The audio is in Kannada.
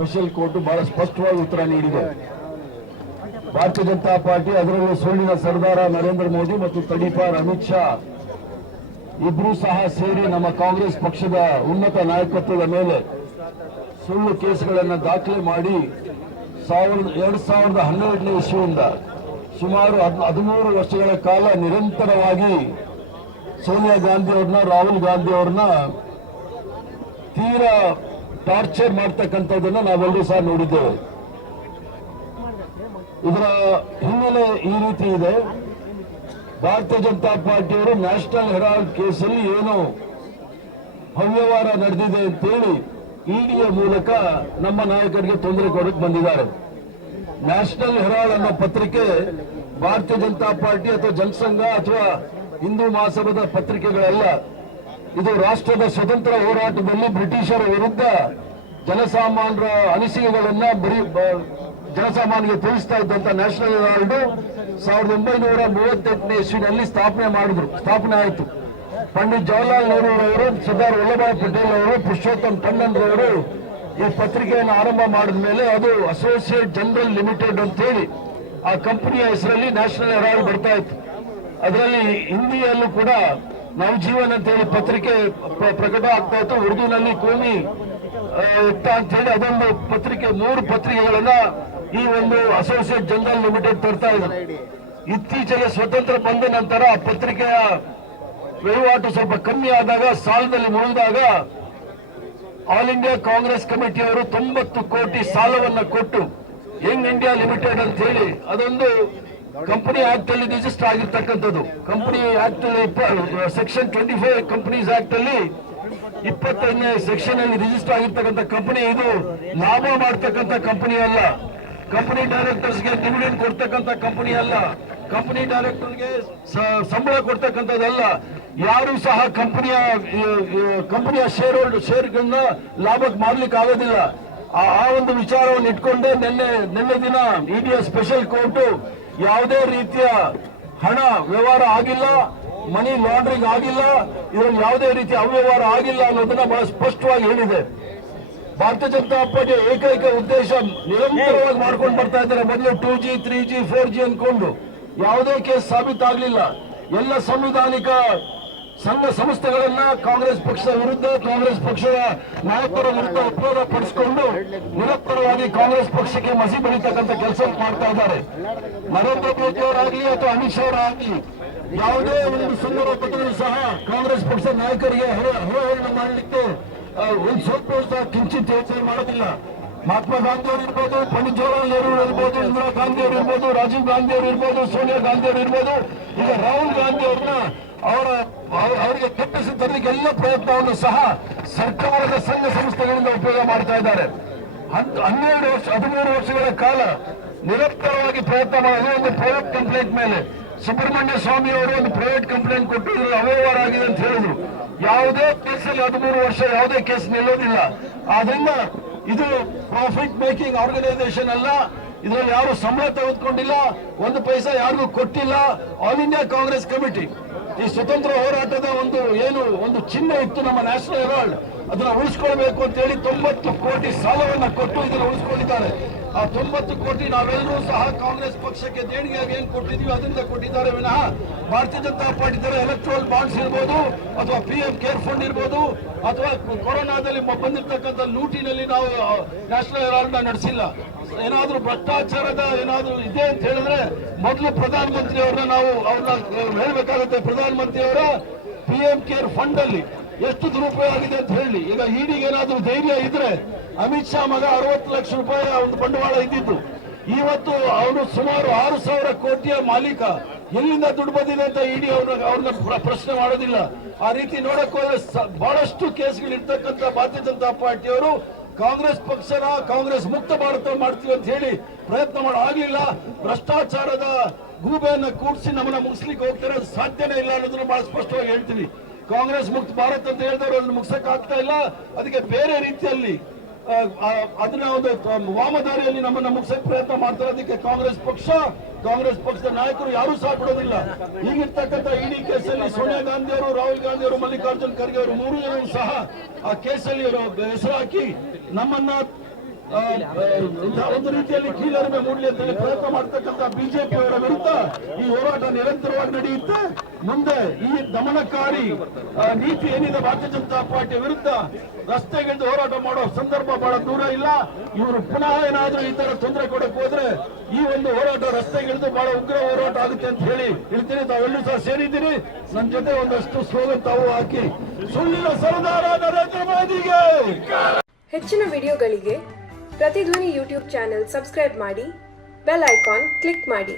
ಸ್ಪೆಷಲ್ ಕೋರ್ಟ್ ಬಹಳ ಸ್ಪಷ್ಟವಾಗಿ ಉತ್ತರ ನೀಡಿದೆ. ಭಾರತೀಯ ಜನತಾ ಪಾರ್ಟಿ, ಅದರಲ್ಲೂ ಸುಳ್ಳಿನ ಸರ್ದಾರ ನರೇಂದ್ರ ಮೋದಿ ಮತ್ತು ತಡಿಪಾರ್ ಅಮಿತ್ ಶಾ ಇಬ್ಬರೂ ಸಹ ಸೇರಿ ನಮ್ಮ ಕಾಂಗ್ರೆಸ್ ಪಕ್ಷದ ಉನ್ನತ ನಾಯಕತ್ವದ ಮೇಲೆ ಸುಳ್ಳು ಕೇಸುಗಳನ್ನು ದಾಖಲೆ ಮಾಡಿ 2012ನೇ ಇಸ್ವಿಯಿಂದ ಸುಮಾರು 13 ವರ್ಷಗಳ ಕಾಲ ನಿರಂತರವಾಗಿ ಸೋನಿಯಾ ಗಾಂಧಿ ಅವ್ರನ್ನ, ರಾಹುಲ್ ಗಾಂಧಿ ಅವ್ರನ್ನ ತೀರಾ ಟಾರ್ಚರ್ ಮಾಡ್ತಕ್ಕಂಥದ್ದನ್ನ ನಾವೆಲ್ಲರೂ ಸಹ ನೋಡಿದ್ದೇವೆ. ಇದರ ಹಿನ್ನೆಲೆ ಈ ರೀತಿ ಇದೆ. ಭಾರತೀಯ ಜನತಾ ಪಾರ್ಟಿಯವರು ನ್ಯಾಷನಲ್ ಹೆರಾಲ್ಡ್ ಕೇಸಲ್ಲಿ ಏನು ಅವ್ಯವಹಾರ ನಡೆದಿದೆ ಅಂತೇಳಿ ಇಡಿಯ ಮೂಲಕ ನಮ್ಮ ನಾಯಕರಿಗೆ ತೊಂದರೆ ಕೊಡಕ್ಕೆ ಬಂದಿದ್ದಾರೆ. ನ್ಯಾಷನಲ್ ಹೆರಾಲ್ಡ್ ಅನ್ನೋ ಪತ್ರಿಕೆ ಭಾರತೀಯ ಜನತಾ ಪಾರ್ಟಿ ಅಥವಾ ಜನಸಂಘ ಅಥವಾ ಹಿಂದೂ ಮಹಾಸಭಾದ ಪತ್ರಿಕೆಗಳಲ್ಲ. ಇದು ರಾಷ್ಟ್ರದ ಸ್ವತಂತ್ರ ಹೋರಾಟದಲ್ಲಿ ಬ್ರಿಟಿಷರ ವಿರುದ್ಧ ಜನಸಾಮಾನ್ಯರ ಅನಿಸಿಕೆಗಳನ್ನ ಜನಸಾಮಾನ್ಯರಿಗೆ ತಿಳಿಸ್ತಾ ಇದ್ದಂತ ನ್ಯಾಷನಲ್ ಹೆರಾಲ್ಡ್ 1938ನೇ ಇಸ್ವಿನಲ್ಲಿ ಸ್ಥಾಪನೆ ಆಯಿತು. ಪಂಡಿತ್ ಜವಾಹರ್ಲಾಲ್ ನೆಹರು ಅವರು, ಸರ್ದಾರ್ ವಲ್ಲಭಾಯ್ ಪಟೇಲ್ ಅವರು, ಪುರುಷೋತ್ತಮ್ ಟಂಡನ್ ರವರು ಈ ಪತ್ರಿಕೆಯನ್ನು ಆರಂಭ ಮಾಡಿದ ಮೇಲೆ ಅದು ಅಸೋಸಿಯೇಟ್ ಜನರಲ್ ಲಿಮಿಟೆಡ್ ಅಂತ ಹೇಳಿ ಆ ಕಂಪನಿಯ ಹೆಸರಲ್ಲಿ ನ್ಯಾಷನಲ್ ಹೆರಾಲ್ಡ್ ಬರ್ತಾ ಇತ್ತು. ಅದರಲ್ಲಿ ಹಿಂದಿಯಲ್ಲೂ ಕೂಡ ನವಜೀವನ್ ಅಂತ ಹೇಳಿ ಪತ್ರಿಕೆ ಪ್ರಕಟ ಆಗ್ತಾ ಇತ್ತು. ಉರ್ದುನಲ್ಲಿ ಕೋಮಿ ಅಂತ ಹೇಳಿ ಅದೊಂದು ಪತ್ರಿಕೆ, 3 ಪತ್ರಿಕೆಗಳನ್ನ ಈ ಒಂದು ಅಸೋಸಿಯೇಟ್ ಜನರಲ್ ಲಿಮಿಟೆಡ್ ತರ್ತಾ ಇದ್ರು. ಇತ್ತೀಚೆಗೆ ಸ್ವತಂತ್ರ ಬಂದ ನಂತರ ಆ ಪತ್ರಿಕೆಯ ವಹಿವಾಟು ಸ್ವಲ್ಪ ಕಮ್ಮಿ ಆದಾಗ, ಸಾಲದಲ್ಲಿ ಮುಳುಗಿದಾಗ ಆಲ್ ಇಂಡಿಯಾ ಕಾಂಗ್ರೆಸ್ ಕಮಿಟಿಯವರು 90 ಕೋಟಿ ಸಾಲವನ್ನ ಕೊಟ್ಟು ಯಂಗ್ ಇಂಡಿಯಾ ಲಿಮಿಟೆಡ್ ಅಂತ ಹೇಳಿ ಅದೊಂದು ಕಂಪನಿ ಆಕ್ಟ್ ಅಲ್ಲಿ ರಿಜಿಸ್ಟರ್ ಆಗಿರ್ತಕ್ಕಂಥದ್ದು. ಕಂಪನಿ ಆಕ್ಟ್ ಅಲ್ಲಿ ಸೆಕ್ಷನ್ 25 ಕಂಪನೀಸ್ ಆಕ್ಟ್ ಅಲ್ಲಿ 25ನೇ ಸೆಕ್ಷನ್ ಅಲ್ಲಿ ರಿಜಿಸ್ಟರ್ ಆಗಿರ್ತಕ್ಕಂಥ ಕಂಪನಿ. ಇದು ಲಾಭ ಮಾಡ್ತಕ್ಕಂಥ ಕಂಪನಿ ಅಲ್ಲ. ಕಂಪನಿ ಡೈರೆಕ್ಟರ್ಸ್ಗೆ ಡಿವಿಡೆಂಡ್ ಕೊಡ್ತಕ್ಕಂಥ ಕಂಪನಿ ಅಲ್ಲ. ಕಂಪನಿ ಡೈರೆಕ್ಟರ್ಗೆ ಸಂಬಳ ಕೊಡ್ತಕ್ಕಂಥದ್ದಲ್ಲ. ಯಾರು ಸಹ ಕಂಪನಿಯ ಶೇರ್ಗಳನ್ನ ಲಾಭಕ್ಕೆ ಮಾಡ್ಲಿಕ್ಕೆ ಆಗೋದಿಲ್ಲ. ಆ ಒಂದು ವಿಚಾರವನ್ನು ಇಟ್ಕೊಂಡೆ ನಿನ್ನೆ ದಿನ ಇಡಿಯ ಸ್ಪೆಷಲ್ ಕೋರ್ಟ್ ಯಾವುದೇ ರೀತಿಯ ಹಣ ವ್ಯವಹಾರ ಆಗಿಲ್ಲ, ಮನಿ ಲಾಂಡ್ರಿಂಗ್ ಆಗಿಲ್ಲ, ಇದರಲ್ಲಿ ಯಾವುದೇ ರೀತಿಯ ಅವ್ಯವಹಾರ ಆಗಿಲ್ಲ ಅನ್ನೋದನ್ನ ಬಹಳ ಸ್ಪಷ್ಟವಾಗಿ ಹೇಳಿದೆ. ಭಾರತೀಯ ಜನತಾ ಪಾರ್ಟಿಯ ಏಕೈಕ ಉದ್ದೇಶ ನಿರಂತರವಾಗಿ ಮಾಡ್ಕೊಂಡು ಬರ್ತಾ ಇದ್ದಾರೆ. ಮೊದಲು 2G 3G 4G ಅನ್ಕೊಂಡು ಯಾವುದೇ ಕೇಸ್ ಸಾಬೀತಾಗಲಿಲ್ಲ. ಎಲ್ಲ ಸಂವಿಧಾನಿಕ ಸಂಘ ಸಂಸ್ಥೆಗಳನ್ನ ಕಾಂಗ್ರೆಸ್ ಪಕ್ಷದ ವಿರುದ್ಧ, ಕಾಂಗ್ರೆಸ್ ಪಕ್ಷದ ನಾಯಕರ ವಿರುದ್ಧ ಉಪಯೋಗ ಪಡಿಸಿಕೊಂಡು ನಿರಂತರವಾಗಿ ಕಾಂಗ್ರೆಸ್ ಪಕ್ಷಕ್ಕೆ ಮಸಿ ಬಳಿತಕ್ಕಂಥ ಕೆಲಸ ಮಾಡ್ತಾ ಇದ್ದಾರೆ. ನರೇಂದ್ರ ಮೋದಿ ಅವರಾಗ್ಲಿ ಅಥವಾ ಅಮಿತ್ ಶಾ ಅವರಾಗ್ಲಿ ಯಾವುದೇ ಒಂದು ಸಂದರ್ಭದಲ್ಲೂ ಸಹ ಕಾಂಗ್ರೆಸ್ ಪಕ್ಷದ ನಾಯಕರಿಗೆ ಅವಹೇಳನ ಮಾಡಲಿಕ್ಕೆ ಒಂದು ಸ್ವಲ್ಪ ಸಹ ಕಿಂಚಿತ್ ಯೋಚನೆ ಮಾಡೋದಿಲ್ಲ. ಮಹಾತ್ಮ ಗಾಂಧಿ ಅವರು ಇರ್ಬೋದು, ಪಂಡಿತ್ ಜವಾಹರ್ಲಾಲ್ ನೆಹರು ಇರ್ಬೋದು, ಇಂದಿರಾ ಗಾಂಧಿ ಅವರು ಇರ್ಬೋದು, ರಾಜೀವ್ ಗಾಂಧಿ ಅವರು ಇರ್ಬೋದು, ಸೋನಿಯಾ ಗಾಂಧಿ ಅವರು ಇರ್ಬೋದು, ಈಗ ರಾಹುಲ್ ಗಾಂಧಿ ಅವ್ರನ್ನ ಅವರಿಗೆ ತಪ್ಪಿಸಿ ತರಲಿಕ್ಕೆ ಎಲ್ಲ ಪ್ರಯತ್ನವನ್ನು ಸಹ ಸರ್ಕಾರದ ಸಂಘ ಸಂಸ್ಥೆಗಳಿಂದ ಉಪಯೋಗ ಮಾಡ್ತಾ ಇದ್ದಾರೆ. 13 ವರ್ಷಗಳ ಕಾಲ ನಿರಂತರವಾಗಿ ಪ್ರಯತ್ನ ಮಾಡೋದು. ಒಂದು ಪ್ರೈವೇಟ್ ಕಂಪ್ಲೇಂಟ್ ಮೇಲೆ ಸುಬ್ರಹ್ಮಣ್ಯ ಸ್ವಾಮಿ ಅವರು ಒಂದು ಪ್ರೈವೇಟ್ ಕಂಪ್ಲೇಂಟ್ ಕೊಟ್ಟು ಇದರಲ್ಲಿ ಅವ್ಯವಹಾರ ಆಗಿದೆ ಅಂತ ಹೇಳಿದ್ರು. ಯಾವುದೇ ಕೇಸಲ್ಲಿ 13 ವರ್ಷ ಯಾವುದೇ ಕೇಸ್ ನಿಲ್ಲೋದಿಲ್ಲ. ಆದ್ರಿಂದ ಇದು ಪ್ರಾಫಿಟ್ ಮೇಕಿಂಗ್ ಆರ್ಗನೈಸೇಷನ್ ಅಲ್ಲ. ಇದರಲ್ಲಿ ಯಾರು ಸಂಬಳ ತೆಗೆದುಕೊಂಡಿಲ್ಲ, 1 ಪೈಸಾ ಯಾರಿಗೂ ಕೊಟ್ಟಿಲ್ಲ. ಆಲ್ ಇಂಡಿಯಾ ಕಾಂಗ್ರೆಸ್ ಕಮಿಟಿ ಈ ಸ್ವತಂತ್ರ ಹೋರಾಟದ ಒಂದು ಚಿಹ್ನೆ ಇತ್ತು ನಮ್ಮ ನ್ಯಾಷನಲ್ ಹೆರಾಲ್ಡ್. ಅದನ್ನ ಉಳಿಸ್ಕೊಳ್ಬೇಕು ಅಂತ ಹೇಳಿ 90 ಕೋಟಿ ಸಾಲವನ್ನ ಕೊಟ್ಟು ಇದನ್ನು ಉಳಿಸ್ಕೊಂಡಿದ್ದಾರೆ. ಆ 90 ಕೋಟಿ ನಾವೆಲ್ಲರೂ ಸಹ ಕಾಂಗ್ರೆಸ್ ಪಕ್ಷಕ್ಕೆ ದೇಣಿಗೆಯಾಗಿ ಏನ್ ಕೊಟ್ಟಿದೀವಿ ಅದರಿಂದ ಕೊಟ್ಟಿದ್ದಾರೆ ವಿನಃ ಭಾರತೀಯ ಜನತಾ ಪಾರ್ಟಿ ತರ ಎಲೆಕ್ಟ್ರಲ್ ಬಾಂಡ್ಸ್ ಇರ್ಬೋದು ಅಥವಾ PM ಕೇರ್ ಫಂಡ್ ಇರ್ಬೋದು ಅಥವಾ ಕೊರೋನಾದಲ್ಲಿ ಬಂದಿರತಕ್ಕಂಥ ಲೂಟಿನಲ್ಲಿ ನಾವು ನ್ಯಾಷನಲ್ ಹೆರಾಲ್ಡ್ ನಡೆಸಿಲ್ಲ. ಏನಾದ್ರೂ ಭ್ರಷ್ಟಾಚಾರದ ಏನಾದ್ರೂ ಇದೆ ಅಂತ ಹೇಳಿದ್ರೆ ಮೊದಲು ಪ್ರಧಾನಮಂತ್ರಿ ಅವ್ರನ್ನ ಹೇಳ್ಬೇಕಾಗುತ್ತೆ. ಪ್ರಧಾನಮಂತ್ರಿ ಅವರ PM ಕೇರ್ ಫಂಡ್ ಅಲ್ಲಿ ಎಷ್ಟು ದುರುಪಯೋಗ ಆಗಿದೆ ಅಂತ ಹೇಳಿ. ಈಗ ಇಡಿಗೆ ಏನಾದ್ರೂ ಧೈರ್ಯ ಇದ್ರೆ ಅಮಿತ್ ಶಾ ಮಗ 60 ಲಕ್ಷ ರೂಪಾಯಿ ಒಂದು ಬಂಡವಾಳ ಇದ್ದಿದ್ದು, ಇವತ್ತು ಅವನು ಸುಮಾರು 6,000 ಕೋಟಿಯ ಮಾಲೀಕ. ಎಲ್ಲಿಂದ ದುಡ್ಡು ಬಂದಿದೆ ಅಂತ ಇಡಿ ಅವ್ರನ್ನ ಪ್ರಶ್ನೆ ಮಾಡೋದಿಲ್ಲ. ಆ ರೀತಿ ನೋಡಕ್ ಹೋದ್ರೆ ಬಹಳಷ್ಟು ಕೇಸ್ಗಳು ಇರ್ತಕ್ಕಂಥ ಭಾರತೀಯ ಜನತಾ ಪಾರ್ಟಿಯವರು ಕಾಂಗ್ರೆಸ್ ಮುಕ್ತ ಭಾರತ ಮಾಡ್ತೀವಿ ಅಂತ ಹೇಳಿ ಪ್ರಯತ್ನ ಆಗಲಿಲ್ಲ. ಭ್ರಷ್ಟಾಚಾರದ ಗೂಬೆಯನ್ನ ಕೂಡಿಸಿ ನಮ್ಮನ್ನ ಮುಗಿಸ್ಲಿಕ್ಕೆ ಹೋಗ್ತಾರೆ. ಅದು ಸಾಧ್ಯನೇ ಇಲ್ಲ ಅನ್ನೋದನ್ನ ಬಹಳ ಸ್ಪಷ್ಟವಾಗಿ ಹೇಳ್ತೀವಿ. ಕಾಂಗ್ರೆಸ್ ಮುಕ್ತ ಭಾರತ್ ಅಂತ ಹೇಳಿದವರು ಅದನ್ನು ಮುಗಿಸಕ್ ಆಗ್ತಾ ಇಲ್ಲ. ಅದಕ್ಕೆ ಬೇರೆ ರೀತಿಯಲ್ಲಿ ಅದನ್ನ ಒಂದು ವಾಮದಾರಿಯಲ್ಲಿ ನಮ್ಮನ್ನ ಮುಗಿಸಕ್ ಪ್ರಯತ್ನ ಮಾಡ್ತಾರೆ. ಅದಕ್ಕೆ ಕಾಂಗ್ರೆಸ್ ಪಕ್ಷದ ನಾಯಕರು ಯಾರೂ ಸಹ ಬಿಡೋದಿಲ್ಲ. ಈಗಿರ್ತಕ್ಕಂಥ ಇಡಿ ಕೇಸಲ್ಲಿ ಸೋನಿಯಾ ಗಾಂಧಿ ಅವರು, ರಾಹುಲ್ ಗಾಂಧಿ ಅವರು, ಮಲ್ಲಿಕಾರ್ಜುನ್ ಖರ್ಗೆ ಅವರು 3 ಜನರು ಸಹ ಆ ಕೇಸಲ್ಲಿ ಹೆಸರು ಹಾಕಿ ನಮ್ಮನ್ನ ಒಂದು ರೀತಿಯಲ್ಲಿ ಕೀಳರಿಮೆ ಮೂಡಲಿ ಅಂತ ಹೇಳಿ ಪ್ರಯತ್ನ ಮಾಡ್ತಕ್ಕಂಥ ಬಿಜೆಪಿಯವರ ವಿರುದ್ಧ ಈ ಹೋರಾಟ ನಿರಂತರವಾಗಿ ನಡೆಯುತ್ತೆ. ಮುಂದೆ ಈ ದಮನಕಾರಿ ನೀತಿ ಏನಿದೆ ಭಾರತೀಯ ಜನತಾ ಪಾರ್ಟಿಯ ವಿರುದ್ಧ ರಸ್ತೆಗಿಳಿದು ಹೋರಾಟ ಮಾಡೋ ಸಂದರ್ಭ ಬಹಳ ದೂರ ಇಲ್ಲ. ಇವರು ಪುನಃ ಏನಾದ್ರೂ ಈ ತರ ತೊಂದರೆ ಕೊಡಕ್ ಹೋದ್ರೆ ಈ ಒಂದು ಹೋರಾಟ ರಸ್ತೆಗಿಳಿದು ಬಹಳ ಉಗ್ರ ಹೋರಾಟ ಆಗುತ್ತೆ ಅಂತ ಹೇಳಿ ಹೇಳ್ತೀನಿ. ತಾವೆಲ್ಲರೂ ಸಹ ಸೇರಿದ್ದೀರಿ. ನನ್ನ ಜೊತೆ ಒಂದಷ್ಟು ಸ್ಲೋಗನ್ ತಾವು ಹಾಕಿ ಸುಳ್ಳಿನ ಸರ್ದಾರ ನರೇಂದ್ರ ಮೋದಿಗೆ. ಹೆಚ್ಚಿನ ವಿಡಿಯೋಗಳಿಗೆ ಪ್ರತಿಧ್ವನಿ ಯೂಟ್ಯೂಬ್ ಚಾನೆಲ್ ಸಬ್ಸ್ಕ್ರೈಬ್ ಮಾಡಿ, ಬೆಲ್ ಐಕಾನ್ ಕ್ಲಿಕ್ ಮಾಡಿ.